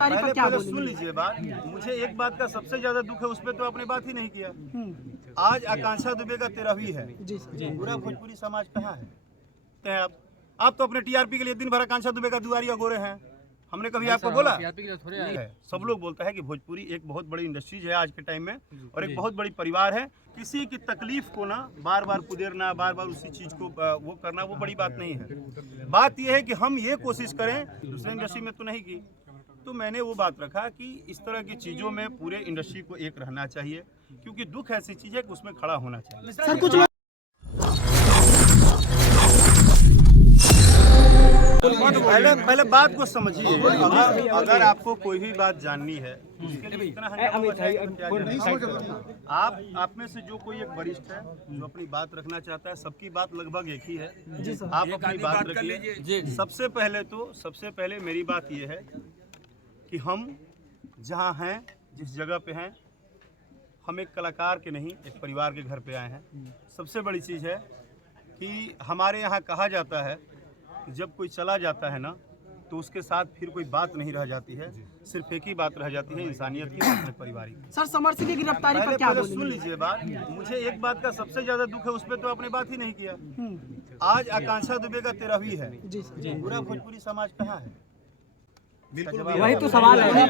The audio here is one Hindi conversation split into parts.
पहले सुन लीजिए बात। मुझे एक बात का सबसे ज्यादा दुख है, उस पर तो आपने बात ही नहीं किया। आज आकांक्षा दुबे का 13वीं है। पूरा भोजपुरी समाज कहाँ है? आप तो अपने टीआरपी के लिए दिन भर आकांक्षा दुबे का दुआरी गोरे हैं। हमने कभी आपको बोला? नहीं है। सब लोग बोलता है कि भोजपुरी एक बहुत बड़ी इंडस्ट्रीज है आज के टाइम में, और एक बहुत बड़ी परिवार है। किसी की तकलीफ को ना बार बार कुदेरना, बार बार उसी चीज को वो करना, वो बड़ी बात नहीं है। बात यह है कि हम ये कोशिश करें, दूसरे इंडस्ट्री में तो नहीं की, तो मैंने वो बात रखा कि इस तरह की चीजों में पूरे इंडस्ट्री को एक रहना चाहिए, क्योंकि दुख ऐसी चीज है कि उसमें खड़ा होना चाहिए। सर कुछ पहले बात को समझिए। अगर आपको कोई भी बात जाननी है, आप में से जो कोई एक वरिष्ठ है जो अपनी बात रखना चाहता है, सबकी बात लगभग एक ही है। आप अपनी बात रखिए। सबसे पहले मेरी बात यह है कि हम जहाँ हैं, जिस जगह पे हैं, हम एक कलाकार के नहीं, एक परिवार के घर पे आए हैं। सबसे बड़ी चीज़ है कि हमारे यहाँ कहा जाता है कि जब कोई चला जाता है ना, तो उसके साथ फिर कोई बात नहीं रह जाती है, सिर्फ एक ही बात रह जाती है, इंसानियत की, अपने परिवार की। सर समर सिंह की गिरफ्तारी पर क्या बोलेंगे? सुन लीजिए बात। मुझे एक बात का सबसे ज्यादा दुख है, उस पर तो आपने बात ही नहीं किया। आज आकांक्षा दुबे का 13वीं है। पूरा भोजपुरी समाज कहाँ है? वही तो सवाल है।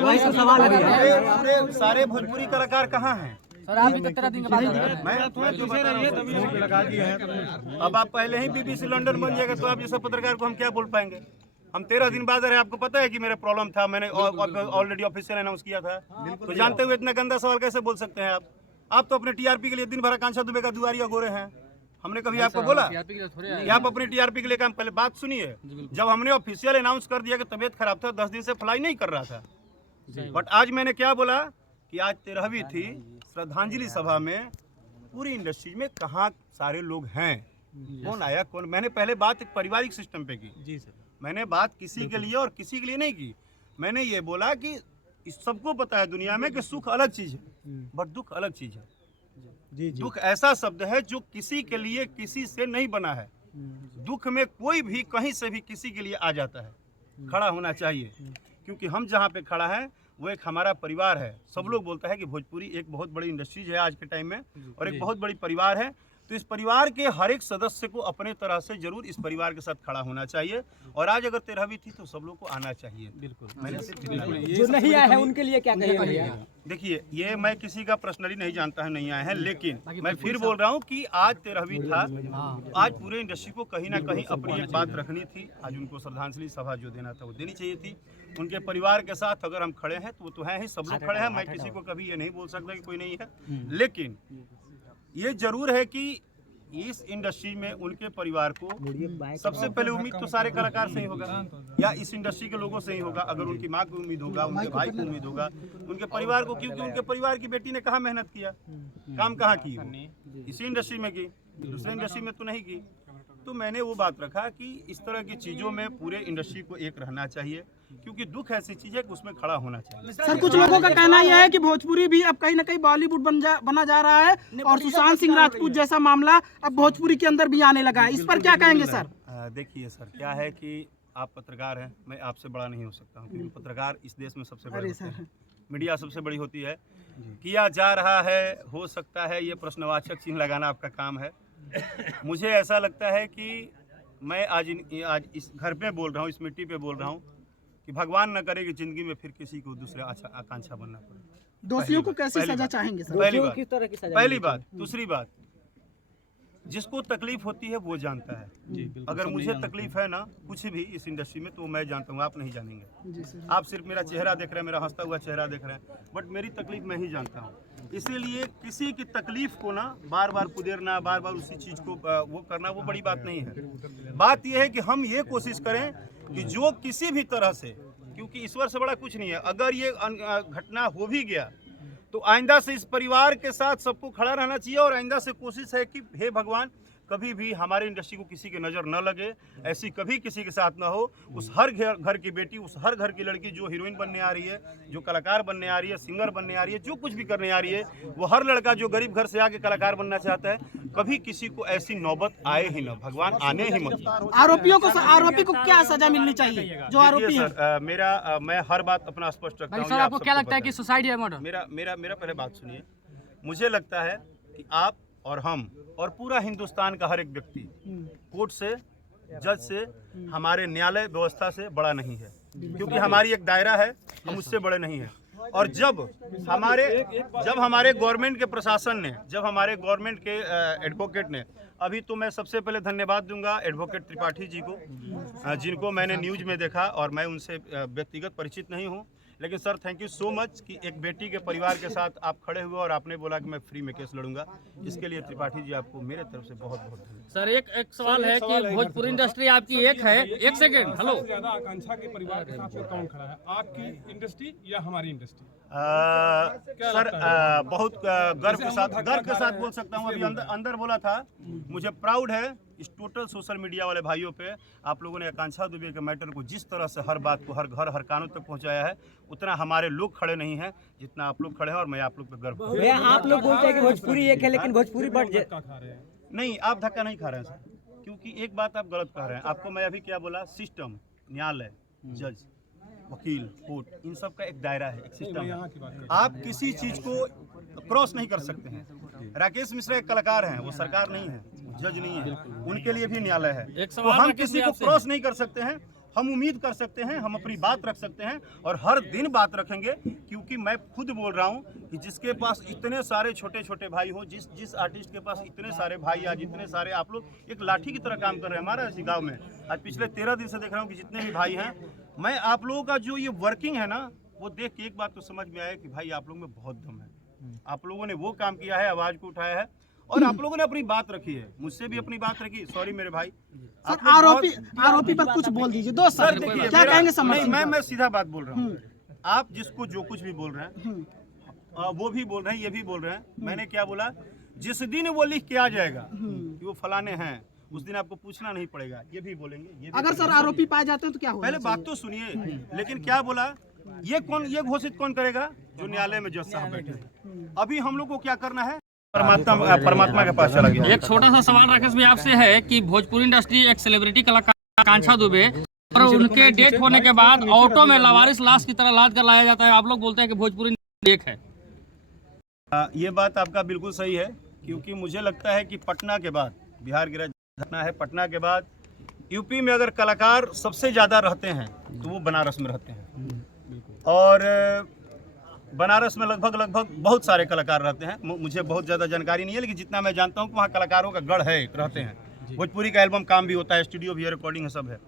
पूरे सारे भोजपुरी कलाकार कहाँ हैं? सर आप भी तो 13 दिन के बाद मैं जो बता रहा हूं, अब आप पहले ही बीबीसी लंदन बन जाएगा, तो आप जैसे पत्रकार को हम क्या बोल पाएंगे? हम 13 दिन बाद रहे। आपको पता है कि मेरा प्रॉब्लम था, मैंने ऑलरेडी ऑफिशियल अनाउंस किया था, तो जानते हुए इतना गंदा सवाल कैसे बोल सकते हैं आप तो अपने टीआरपी के लिए दिन भर आकांक्षा दुबे का दुआरी गोरे हैं। हमने कभी आपको बोला कि आप अपने टीआरपी के लिए काम? पहले बात सुनिए। जब हमने ऑफिशियल अनाउंस कर दिया कि तबीयत खराब था, 10 दिन से फ्लाई नहीं कर रहा था, बट आज मैंने क्या बोला कि आज 13वीं थी, श्रद्धांजलि सभा में पूरी इंडस्ट्री में कहाँ सारे लोग हैं, कौन आया कौन। मैंने पहले बात एक पारिवारिक सिस्टम पे की। जी सर। मैंने बात किसी के लिए और किसी के लिए नहीं की। मैंने ये बोला कि सबको पता है दुनिया में कि सुख अलग चीज है, बट दुख अलग चीज है। दुख ऐसा शब्द है जो किसी के लिए किसी से नहीं बना है। दुख में कोई भी कहीं से भी किसी के लिए आ जाता है। खड़ा होना चाहिए, क्योंकि हम जहाँ पे खड़ा है वो एक हमारा परिवार है। सब लोग बोलता है कि भोजपुरी एक बहुत बड़ी इंडस्ट्रीज है आज के टाइम में, और एक बहुत बड़ी परिवार है। तो इस परिवार के हर एक सदस्य को अपने तरह से जरूर इस परिवार के साथ खड़ा होना चाहिए। और आज अगर 13वीं थी तो सब लोग को आना चाहिए। बिल्कुल। जो नहीं आए हैं उनके लिए क्या कहेंगे? देखिए, ये मैं किसी का पर्सनली नहीं जानता है नहीं आए हैं, लेकिन मैं फिर बोल रहा हूँ कि आज 13वीं था। आज पूरे इंडस्ट्री को कहीं ना कहीं अपनी एक बात रखनी थी। आज उनको श्रद्धांजलि सभा जो देना था वो देनी चाहिए थी। उनके परिवार के साथ अगर हम खड़े हैं तो वो तो हैं ही, सब लोग खड़े हैं। मैं किसी को कभी ये नहीं बोल सकता कि कोई नहीं है, लेकिन ये जरूर है कि इस इंडस्ट्री में उनके परिवार को सबसे पहले उम्मीद तो सारे कलाकार से ही होगा, या इस इंडस्ट्री के लोगों से ही होगा। अगर उनकी माँ को उम्मीद होगा, उनके भाई को उम्मीद होगा, उनके परिवार को, क्योंकि उनके परिवार की बेटी ने कहाँ मेहनत किया, काम कहाँ की, इसी इंडस्ट्री में की, दूसरे इंडस्ट्री में तो नहीं की। तो मैंने वो बात रखा कि इस तरह की चीज़ों में पूरे इंडस्ट्री को एक रहना चाहिए, क्योंकि दुख ऐसी चीज़ है कि उसमें खड़ा होना चाहिए। सर कुछ लोगों का कहना यह है कि भोजपुरी भी अब कहीं ना कहीं बॉलीवुड बना जा रहा है, और सुशांत सिंह राजपूत जैसा मामला अब भोजपुरी के अंदर भी आने लगा है। इस पर क्या कहेंगे सर? देखिए सर, क्या है कि आप पत्रकार हैं, मैं आपसे बड़ा नहीं हो सकता हूँ, क्योंकि पत्रकार इस देश में सबसे बड़े होते हैं, मीडिया सबसे बड़ी होती है। किया जा रहा है, हो सकता है, ये प्रश्नवाचक चिन्ह लगाना आपका काम है। मुझे ऐसा लगता है कि मैं आज इस घर पे बोल रहा हूँ, इस मिट्टी पे बोल रहा हूँ कि भगवान न करे कि जिंदगी में फिर किसी को दूसरे आकांक्षा बनना पड़े। दोषियों को कैसी सजा चाहेंगे सर? पहली बात। दूसरी बात, जिसको तकलीफ होती है वो जानता है। अगर मुझे तकलीफ है ना कुछ भी इस इंडस्ट्री में, तो मैं जानता हूँ, आप नहीं जानेंगे। आप सिर्फ मेरा चेहरा देख रहे हैं, मेरा हंसता हुआ चेहरा देख रहे हैं, बट मेरी तकलीफ मैं ही जानता हूँ। इसीलिए किसी की तकलीफ को ना बार बार कुदेरना, बार बार उसी चीज़ को वो करना, वो बड़ी बात नहीं है। बात यह है कि हम ये कोशिश करें कि जो किसी भी तरह से, क्योंकि ईश्वर से बड़ा कुछ नहीं है, अगर ये घटना हो भी गया तो आइंदा से इस परिवार के साथ सबको खड़ा रहना चाहिए। और आइंदा से कोशिश है कि हे भगवान, कभी भी हमारी इंडस्ट्री को किसी की नज़र न लगे, ऐसी कभी किसी के साथ न हो। उस हर घर की बेटी, उस हर घर की लड़की जो हीरोइन बनने आ रही है, जो कलाकार बनने आ रही है, सिंगर बनने आ रही है, जो कुछ भी करने आ रही है, वो हर लड़का जो गरीब घर से आके कलाकार बनना चाहता है, कभी किसी को ऐसी नौबत आए ही न, भगवान आने ही मत। आरोपी को क्या सजा मिलनी चाहिए जो आरोपी है? सर, मैं हर बात अपना स्पष्ट रखता हूँ। सर, आपको क्या लगता है कि सुसाइड या मर्डर? मेरा पहले बात सुनिए। मुझे लगता है कि आप और हम और पूरा हिंदुस्तान का हर एक व्यक्ति कोर्ट से, जज से, हमारे न्यायालय व्यवस्था से बड़ा नहीं है, क्योंकि हमारी एक दायरा है, हम उससे बड़े नहीं हैं। और जब हमारे गवर्नमेंट के प्रशासन ने, जब हमारे गवर्नमेंट के एडवोकेट ने, अभी तो मैं सबसे पहले धन्यवाद दूंगा एडवोकेट त्रिपाठी जी को, जिनको मैंने न्यूज़ में देखा और मैं उनसे व्यक्तिगत परिचित नहीं हूं, लेकिन sir thank you so much कि एक बेटी के परिवार के साथ आप खड़े हुए और आपने बोला कि मैं फ्री में केस लड़ूंगा। इसके लिए त्रिपाठी जी आपको मेरे तरफ से बहुत बहुत धन्यवाद। सर, एक सवाल है कि भोजपुरी इंडस्ट्री आपकी एक है, एक सेकंड, हेलो, ज्यादा आकांक्षा के परिवार के साथ में कौन खड़ा है, आपकी इंडस्ट्री या हमारी इंडस्ट्री? सर, बहुत गर्व के साथ बोल सकता हूँ। अभी अंदर बोला था, मुझे प्राउड है इस टोटल सोशल मीडिया वाले भाइयों पे। आप लोगों ने आकांक्षा दुबे के मैटर को जिस तरह से हर बात को हर घर हर कानों तक पहुंचाया है, उतना हमारे लोग खड़े नहीं हैं जितना आप लोग खड़े हैं, और मैं आप लोग पे गर्व करता हूं। भैया, आप लोग बोलते हैं कि भोजपुरी एक है, लेकिन भोजपुरी बट नहीं, आप धक्का नहीं खा रहे हैं सर, क्योंकि एक बात आप गलत कह रहे हैं। आपको मैं अभी क्या बोला, सिस्टम, न्यायालय, जज, वकील, कोर्ट, इन सब का एक दायरा है, एक सिस्टम है। आप किसी चीज को क्रॉस नहीं कर सकते हैं। राकेश मिश्रा एक कलाकार हैं, वो सरकार नहीं है, जज नहीं है, उनके लिए भी न्यायालय है। तो हम किसी को क्रॉस नहीं कर सकते हैं। हम उम्मीद कर सकते हैं, हम अपनी बात रख सकते हैं और हर दिन बात रखेंगे, क्योंकि मैं खुद बोल रहा हूं कि जिसके पास इतने सारे छोटे छोटे भाई हो, जिस आर्टिस्ट के पास इतने सारे भाई, आज इतने सारे आप लोग एक लाठी की तरह काम कर रहे हैं हमारा इसी गाँव में। आज पिछले 13 दिन से देख रहा हूँ कि जितने भी भाई हैं, मैं आप लोगों का जो ये वर्किंग है ना, वो देख के एक बात तो समझ में आया कि भाई आप लोगों में बहुत दम है। आप लोगों ने वो काम किया है, आवाज को उठाया है और आप लोगों ने अपनी बात रखी है, मुझसे भी अपनी बात रखी। सॉरी मेरे भाई। सर, आरोपी पर कुछ बोल दीजिए। दोस्त सर, देखिए, क्या कहेंगे? समझ मैं सीधा बात बोल रहा हूँ। आप जिसको जो कुछ भी बोल रहे हैं, वो भी बोल रहे हैं, ये भी बोल रहे हैं। मैंने क्या बोला, जिस दिन वो लिख के आ जाएगा कि वो फलाने हैं, उस दिन आपको पूछना नहीं पड़ेगा, ये भी बोलेंगे। ये भी अगर सर आरोपी पाए जाते हैं तो क्या होगा? पहले बात तो सुनिए। लेकिन क्या बोला, ये घोषित कौन करेगा? जो न्यायालय में जज साहब बैठे हैं। अभी हम लोग को क्या करना है, परमात्मा के पास चला गया। एक छोटा सा सवाल राकेश भाई आपसे है कि भोजपुरी इंडस्ट्री एक सेलिब्रिटी कलाकार आकांक्षा दुबे, और उनके डेथ होने के बाद ऑटो में लावारिस लाश की तरह लाद कर लाया जाता है। आप लोग बोलते हैं कि भोजपुरी इंडस्ट्री एक है। ये बात आपका बिल्कुल सही है, क्योंकि मुझे लगता है कि पटना के बाद, बिहार की घटना है, पटना के बाद यूपी में अगर कलाकार सबसे ज़्यादा रहते हैं तो वो बनारस में रहते हैं। और बनारस में लगभग बहुत सारे कलाकार रहते हैं। मुझे बहुत ज़्यादा जानकारी नहीं है, लेकिन जितना मैं जानता हूँ कि वहाँ कलाकारों का गढ़ है, रहते हैं। भोजपुरी का एल्बम काम भी होता है, स्टूडियो भी है, रिकॉर्डिंग है, सब है।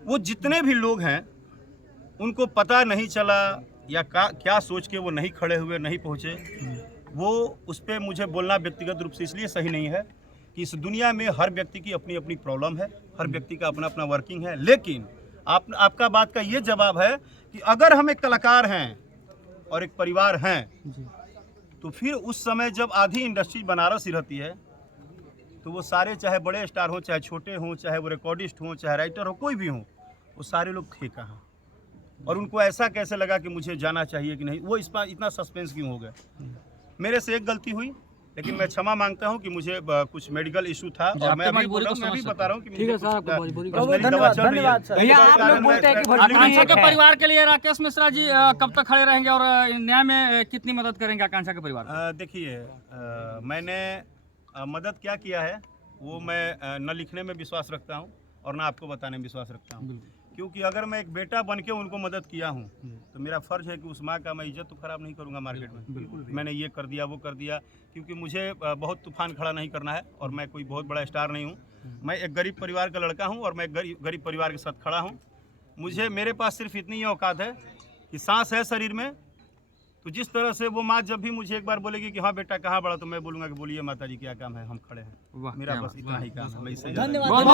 वो जितने भी लोग हैं उनको पता नहीं चला या क्या सोच के वो नहीं खड़े हुए, नहीं पहुँचे, वो उस पर मुझे बोलना व्यक्तिगत रूप से इसलिए सही नहीं है कि इस दुनिया में हर व्यक्ति की अपनी अपनी प्रॉब्लम है, हर व्यक्ति का अपना अपना वर्किंग है। लेकिन आपका बात का ये जवाब है कि अगर हम एक कलाकार हैं और एक परिवार हैं, तो फिर उस समय जब आधी इंडस्ट्री बनारस ही रहती है, तो वो सारे, चाहे बड़े स्टार हों, चाहे छोटे हों, चाहे वो रिकॉर्डिस्ट हों, चाहे राइटर हो, कोई भी हो, वो सारे लोग थे कहाँ। और उनको ऐसा कैसे लगा कि मुझे जाना चाहिए कि नहीं, वो इस पर इतना सस्पेंस क्यों हो गया। मेरे से एक गलती हुई, लेकिन मैं क्षमा मांगता हूं कि मुझे कुछ मेडिकल इशू था, और मैं भी बता रहा हूं कि ठीक है सर, धन्यवाद सर। भैया, आप लोग बोलते हैं कि आकांक्षा के परिवार के लिए राकेश मिश्रा जी कब तक खड़े रहेंगे और न्याय में कितनी मदद करेंगे आकांक्षा के परिवार? देखिए, मैंने मदद क्या किया है वो मैं न लिखने में विश्वास रखता हूँ और न आपको बताने में विश्वास रखता हूँ, क्योंकि अगर मैं एक बेटा बन के उनको मदद किया हूँ तो मेरा फ़र्ज़ है कि उस माँ का मैं इज्जत तो ख़राब नहीं करूँगा मार्केट में। मैंने ये कर दिया, वो कर दिया, क्योंकि मुझे बहुत तूफान खड़ा नहीं करना है और मैं कोई बहुत बड़ा स्टार नहीं हूँ। मैं एक गरीब परिवार का लड़का हूँ और मैं गरीब परिवार के साथ खड़ा हूँ। मेरे पास सिर्फ इतनी ही औकात है कि सांस है शरीर में, तो जिस तरह से वो माँ जब भी मुझे एक बार बोलेगी कि हाँ बेटा कहाँ बड़ा, तो मैं बोलूँगा कि बोलिए माता जी क्या काम है, हम खड़े हैं। मेरा बस इतना ही काम है, मैं इससे धन्यवाद।